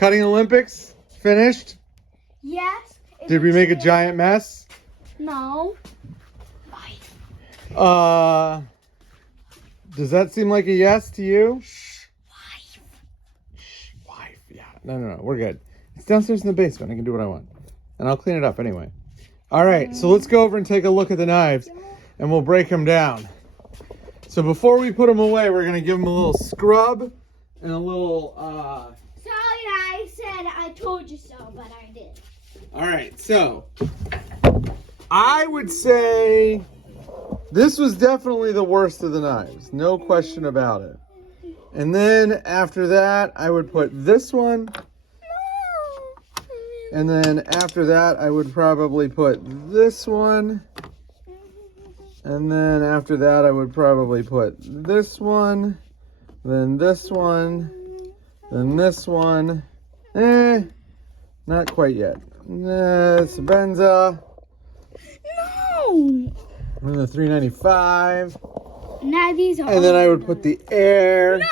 Cutting Olympics finished. Yes. Did we make a giant mess? No. Does that seem like a yes to you? Wife. Shh, wife. Yeah. No. We're good. It's downstairs in the basement. I can do what I want. And I'll clean it up anyway. All right. So let's go over and take a look at the knives and we'll break them down. So before we put them away, we're going to give them a little scrub and a little, Sorry, I said I told you so, but I did. All right. So I would say this was definitely the worst of the knives. No question about it. And then after that, I would put this one. And then after that, I would probably put this one. And then after that, I would probably put this one. Then this one. Then this one. Not quite yet. Sebenza. No. And the 395. Now these are. And then I would put the Air. No.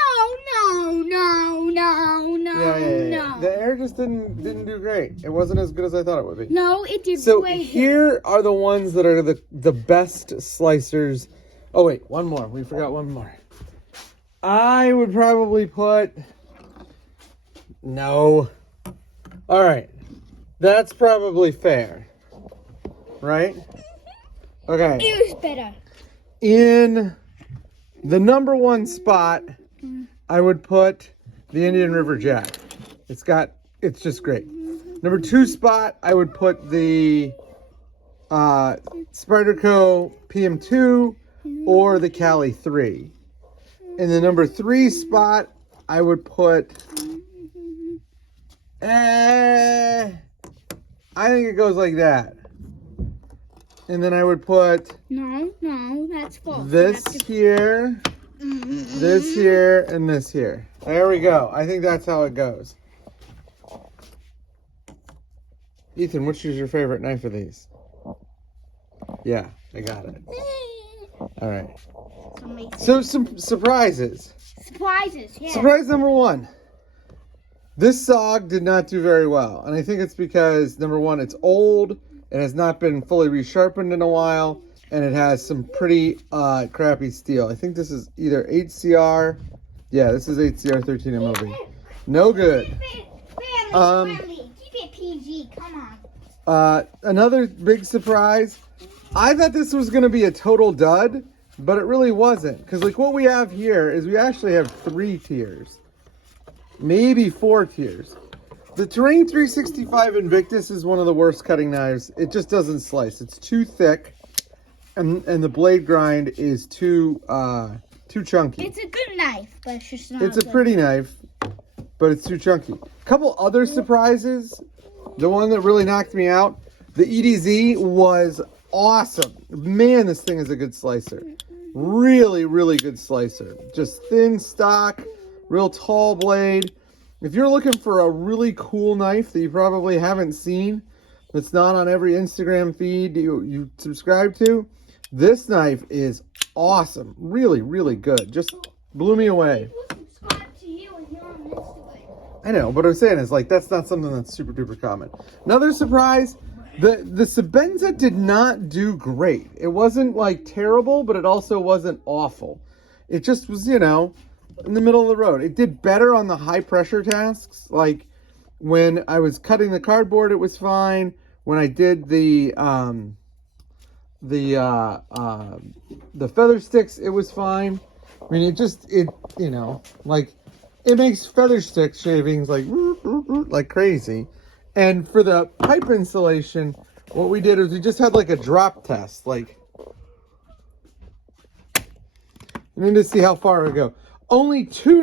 Yeah. The Air just didn't do great. It wasn't as good as I thought it would be. No, it did. So way here are the ones that are the best slicers. Oh wait, one more. We forgot one more. I would probably put. No. All right. That's probably fair. Right? Okay. It was better. In the number one spot, I would put the Indian River Jack. It's just great. Number two spot, I would put the Spyderco PM2 or the Cali 3. In the number three spot, I would put, I think it goes like that. And then I would put No, that's false. this here, this here, and this here. There we go. I think that's how it goes. Ethan, which is your favorite knife of these? Yeah, I got it. All right. So some surprises. Surprises, yeah. Surprise number one. This SOG did not do very well. And I think it's because, number one, it's old. It has not been fully resharpened in a while. And it has some pretty crappy steel. I think this is either 8CR. Yeah, this is 8CR 13 MOV. No good. Family. Keep it PG. Come on. Another big surprise. I thought this was going to be a total dud, but it really wasn't. Because like what we have here is we actually have 3 tiers. Maybe 4 tiers. The Terrain 365 Invictus is one of the worst cutting knives. It just doesn't slice. It's too thick, and the blade grind is too chunky. It's a good knife, but it's just not. It's a pretty knife, but it's too chunky. A couple other surprises. The one that really knocked me out, the EDZ was awesome. Man, this thing is a good slicer. Really, really good slicer. Just thin stock, real tall blade. If you're looking for a really cool knife that you probably haven't seen, that's not on every Instagram feed you subscribe to, this knife is awesome. Really, really good. Just blew me away. I know, but what I'm saying is, like, that's not something that's super duper common. Another surprise, the Sebenza did not do great. It wasn't, like, terrible, but it also wasn't awful. It just was, you know, in the middle of the road. It did better on the high pressure tasks. Like when I was cutting the cardboard, it was fine. When I did the feather sticks, it was fine. I mean, you know, like it makes feather stick shavings like crazy. And for the pipe installation, what we did is we just had like a drop test. Like, you need to see how far it would go. Only 3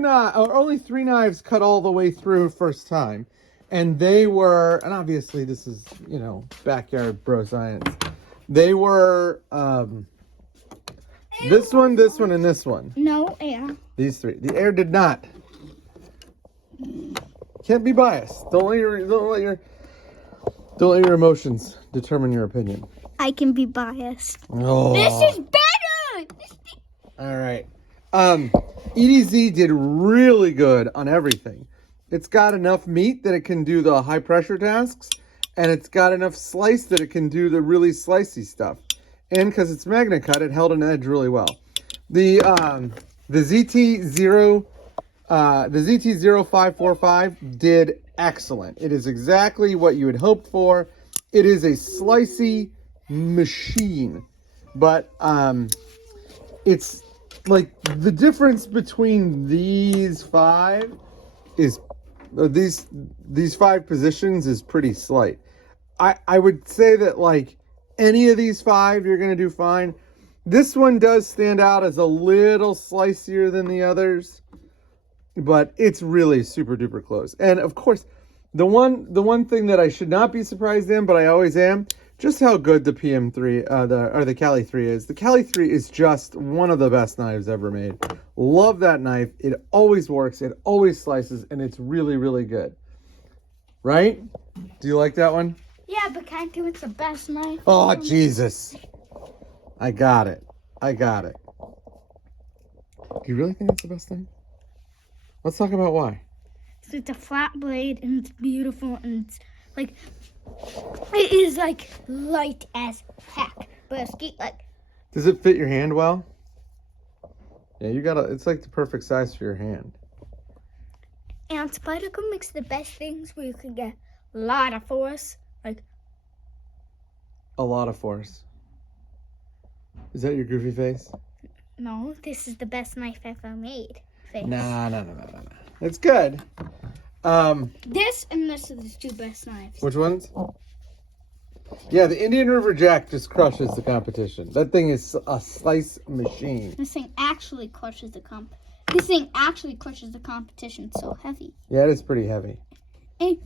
knives cut all the way through first time. And they were, and obviously this is, you know, backyard bro science. They were this one, and this one. No, Air. These 3. The Air did not. Can't be biased. Don't let your emotions determine your opinion. I can be biased. Oh. This is better. All right. EDZ did really good on everything. It's got enough meat that it can do the high pressure tasks, and it's got enough slice that it can do the really slicey stuff. And because it's Magna Cut, it held an edge really well. The ZT0545 did excellent. It is exactly what you had hoped for. It is a slicey machine, but it's like the difference between these five is these five positions is pretty slight. I would say that like any of these five you're gonna do fine. This one does stand out as a little slicier than the others, but it's really super duper close. And of course, the one thing that I should not be surprised in, but I always am, just how good the PM3 the Cali 3 is. The Cali 3 is just one of the best knives ever made. Love that knife. It always works. It always slices, and it's really, really good. Right? Do you like that one? Yeah, but can't do it's the best knife. Oh, Jesus. I got it. Do you really think it's the best thing? Let's talk about why. So it's a flat blade and it's beautiful and it's like it is like light as heck. But it's like Does it fit your hand well? Yeah, it's like the perfect size for your hand. and Spyderco makes the best things where you can get a lot of force. Like A lot of force. Is that your goofy face? no, this is the best knife ever made. Face. No. It's good. This and this are the two best knives. Which ones? Yeah, the Indian River Jack just crushes the competition. That thing is a slice machine. This thing actually crushes the competition. It's so heavy. Yeah, it is pretty heavy. And you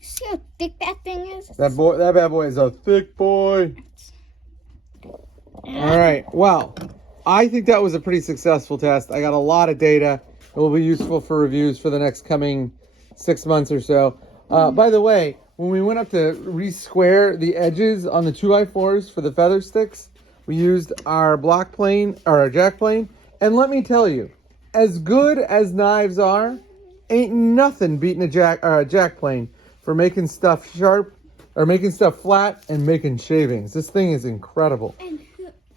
see how thick that thing is? That bad boy is a thick boy. All right. Well, I think that was a pretty successful test. I got a lot of data. It will be useful for reviews for the next coming 6 months or so. By the way, when we went up to re-square the edges on the 2x4s for the feather sticks, we used our block plane or our jack plane. And let me tell you, as good as knives are, ain't nothing beating a jack plane for making stuff sharp or making stuff flat and making shavings. This thing is incredible.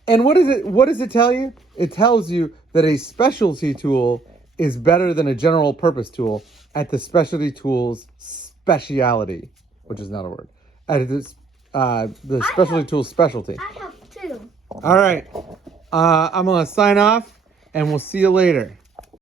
And what does it tell you? It tells you that a specialty tool is better than a general purpose tool at the specialty tool's speciality, which is not a word. At this, the specialty tool's specialty. I have two. All right. I'm going to sign off, and we'll see you later.